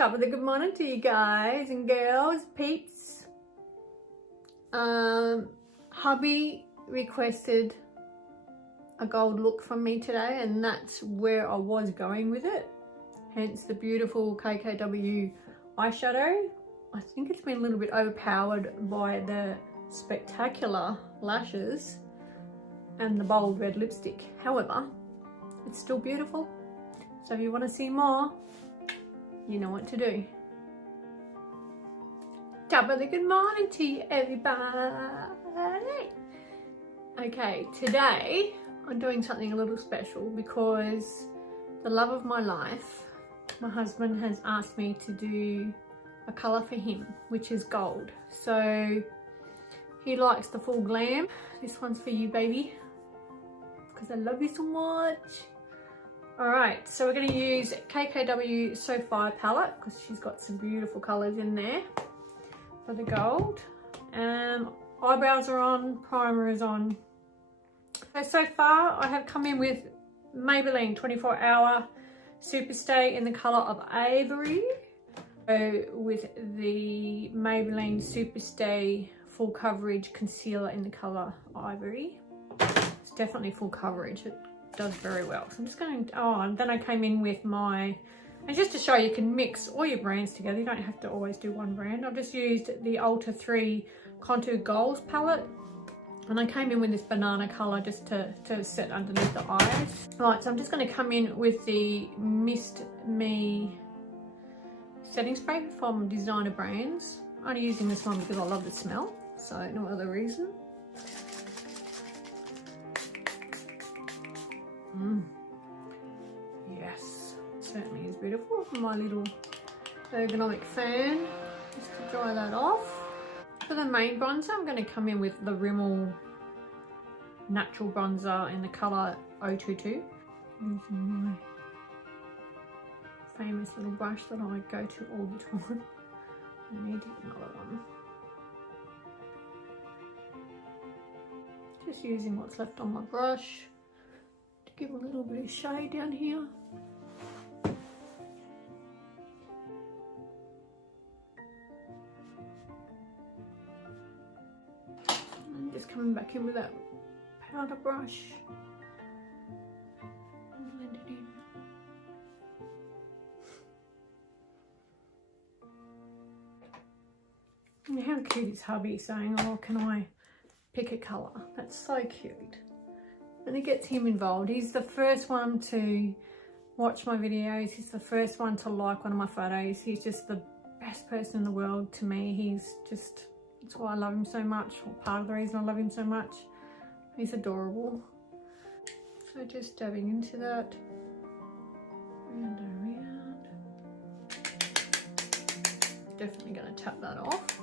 Top of the good morning to you guys and girls, peeps. Hubby requested a gold look from me today, and that's where I was going with it. Hence the beautiful KKW eyeshadow. I think it's been a little bit overpowered by the spectacular lashes and the bold red lipstick. However, it's still beautiful. So if you want to see more, you know what to do. Top of the good morning to you, everybody. Okay, today I'm doing something a little special because the love of my life, my husband, has asked me to do a colour for him, which is gold. So he likes the full glam. This one's for you, baby, because I love you so much. Alright, so we're going to use KKW So Fire palette because she's got some beautiful colours in there for the gold. Eyebrows are on, primer is on. So far I have come in with Maybelline 24 Hour Superstay in the colour of Ivory. So with the Maybelline Superstay Full Coverage Concealer in the colour Ivory. It's definitely full coverage. It does very well. So I'm just going to, and then I came in with my, and just to show you can mix all your brands together, you don't have to always do one brand. I've just used the Ulta 3 Contour Goals palette, and I came in with this banana colour just to set underneath the eyes. Right, so I'm just going to come in with the Mist Me setting spray from Designer Brands. I'm only using this one because I love the smell, so no other reason. Yes, certainly is beautiful. My little ergonomic fan, just to dry that off. For the main bronzer, I'm going to come in with the Rimmel Natural Bronzer in the colour 022. Using my famous little brush that I go to all the time. I need another one. Just using what's left on my brush. Give a little bit of shade down here. And just coming back in with that powder brush. And blend it in. And how cute is hubby saying, oh, can I pick a colour? That's so cute. And it gets him involved. He's the first one to watch my videos. He's the first one to like one of my photos. He's just the best person in the world to me. He's just, that's why I love him so much, or part of the reason I love him so much. He's adorable. So just dabbing into that. Round and around. Definitely going to tap that off.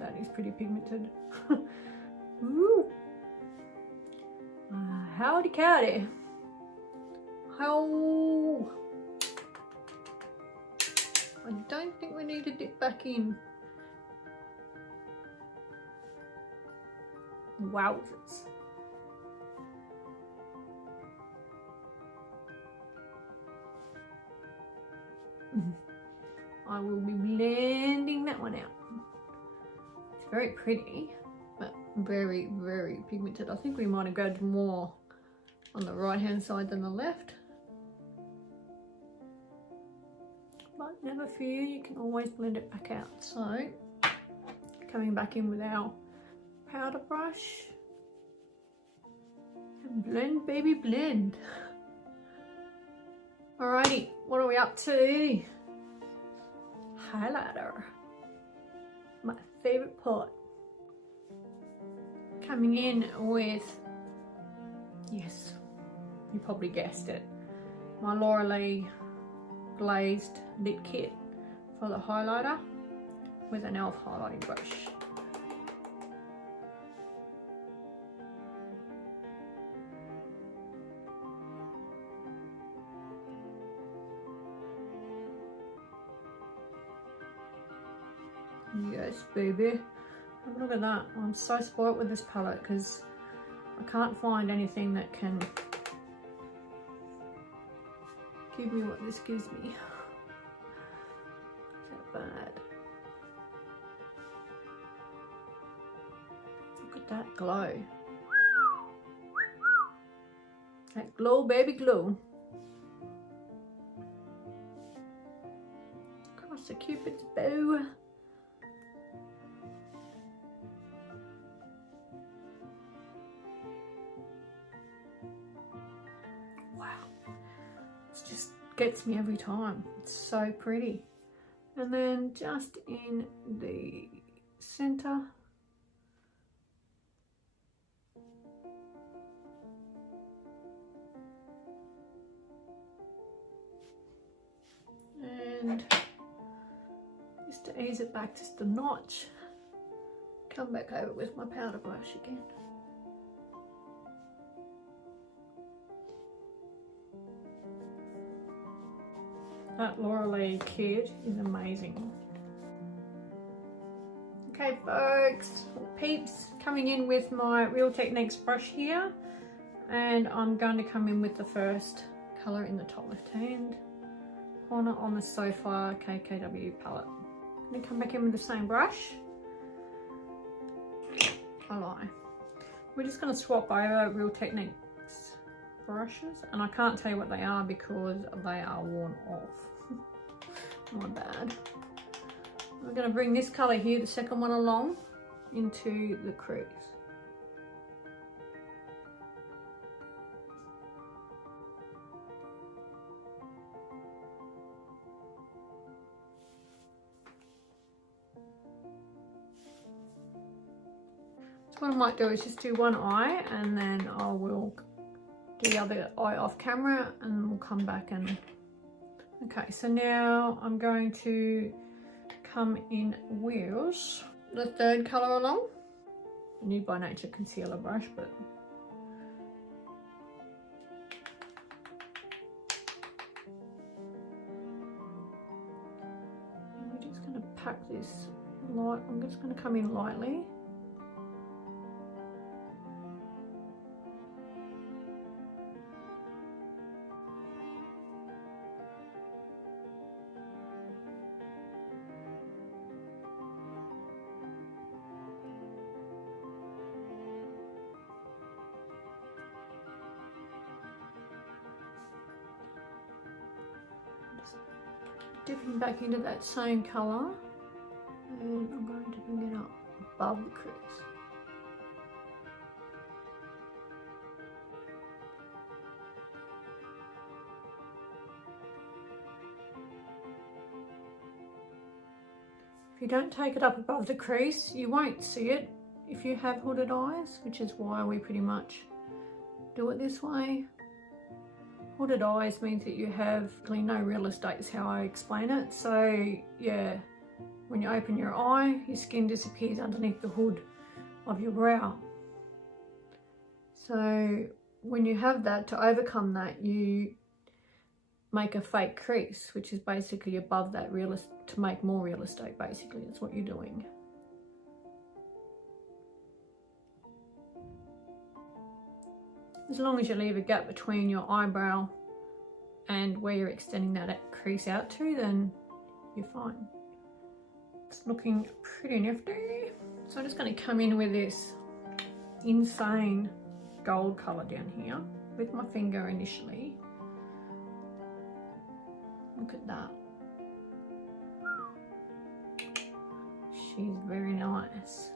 That is pretty pigmented. Ooh. Howdy cowdy. Oh. I don't think we need to dip back in. Wowzers. I will be blending that one out. Very pretty, but very, very pigmented. I think we might have grabbed more on the right hand side than the left. But never fear, you can always blend it back out. So, coming back in with our powder brush. And blend, baby, blend. Alrighty, what are we up to? Highlighter. My favorite part. Coming in with, yes, you probably guessed it, my L'Oréal glazed lip kit for the highlighter with an e.l.f. highlighting brush. Yes, baby. Have a look at that. I'm so spoilt with this palette because I can't find anything that can give me what this gives me. Is that bad? Look at that glow. That glow, baby, glow. Across the Cupid's bow. Just gets me every time. It's so pretty. And then just in the center, and just to ease it back just a notch, come back over with my powder brush again. That L'Oréal kit is amazing. Okay folks, peeps, coming in with my Real Techniques brush here, and I'm going to come in with the first colour in the top left hand corner on the Sofa KKW palette. I'm going to come back in with the same brush. I lie. We're just going to swap over Real Techniques brushes, and I can't tell you what they are because they are worn off. My bad. We're going to bring this colour here, the second one, along into the crease. So what I might do is just do one eye, and then I will do the other eye off camera, and we'll come back and... Okay, so now I'm going to come in with the third colour along. A New by Nature concealer brush, but we're just going to pack this light. I'm just going to come in lightly. Dipping back into that same colour, and I'm going to bring it up above the crease. If you don't take it up above the crease, you won't see it if you have hooded eyes, which is why we pretty much do it this way. Hooded eyes means that you have no real estate is how I explain it. So yeah, when you open your eye, your skin disappears underneath the hood of your brow. So when you have that, to overcome that, you make a fake crease, which is basically above that to make more real estate. Basically, that's what you're doing. As long as you leave a gap between your eyebrow and where you're extending that crease out to, then you're fine. It's looking pretty nifty. So I'm just going to come in with this insane gold colour down here with my finger initially. Look at that. She's very nice.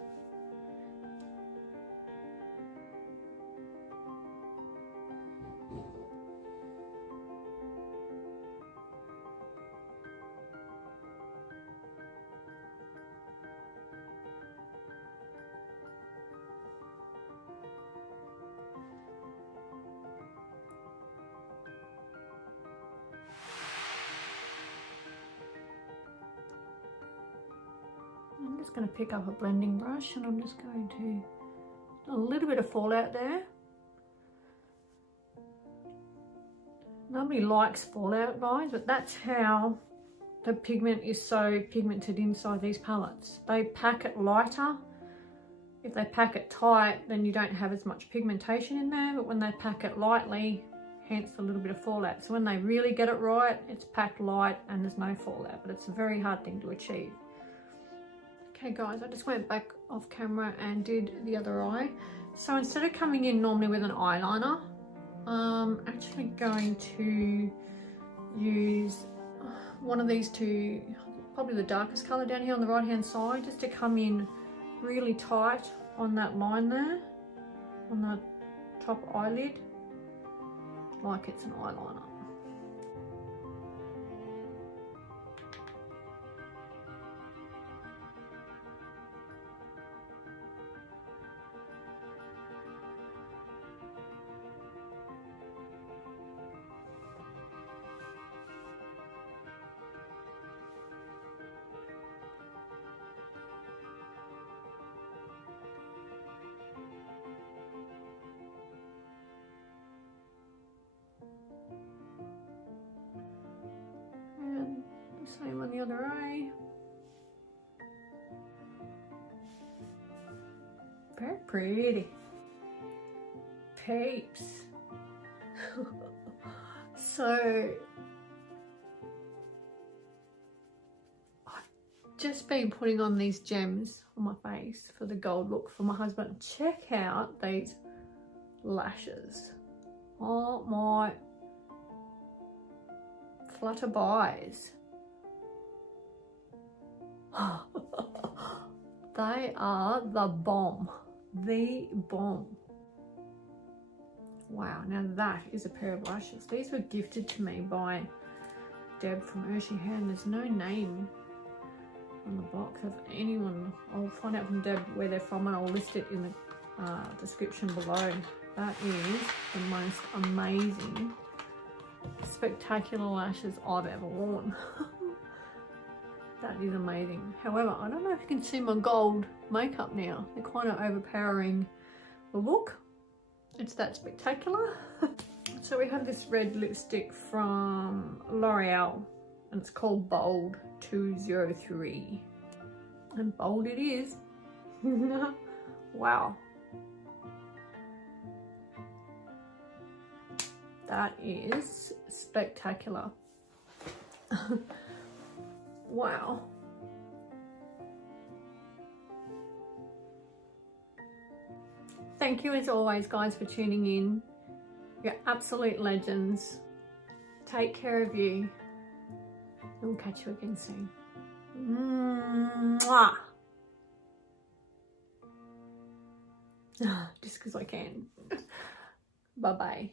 I'm just going to pick up a blending brush, and I'm just going to, a little bit of fallout there. Nobody likes fallout, guys, but that's how the pigment is so pigmented inside these palettes. They pack it lighter If they pack it tight, then you don't have as much pigmentation in there, but when they pack it lightly, hence a little bit of fallout. So when they really get it right, it's packed light and there's no fallout, but it's a very hard thing to achieve. Okay guys, I just went back off camera and did the other eye. So instead of coming in normally with an eyeliner, I'm actually going to use one of these two, probably the darkest colour down here on the right hand side, just to come in really tight on that line there, on the top eyelid, like it's an eyeliner. And same on the other eye. Very pretty. Peeps. So I've just been putting on these gems on my face for the gold look for my husband. Check out these lashes. Oh my flutterbies. They are the bomb. The bomb. Wow, now that is a pair of lashes. These were gifted to me by Deb from Urshi Hair, and there's no name on the box of anyone. I'll find out from Deb where they're from and I'll list it in the description below. That is the most amazing, spectacular lashes I've ever worn. That is amazing. However, I don't know if you can see my gold makeup now. They're kind of overpowering the look. It's that spectacular. So we have this red lipstick from L'Oréal and it's called Bold 203. And bold it is. Wow. That is spectacular. Wow. Thank you as always guys for tuning in. You're absolute legends. Take care of you. And we'll catch you again soon. Mwah. Just because I can. Bye bye.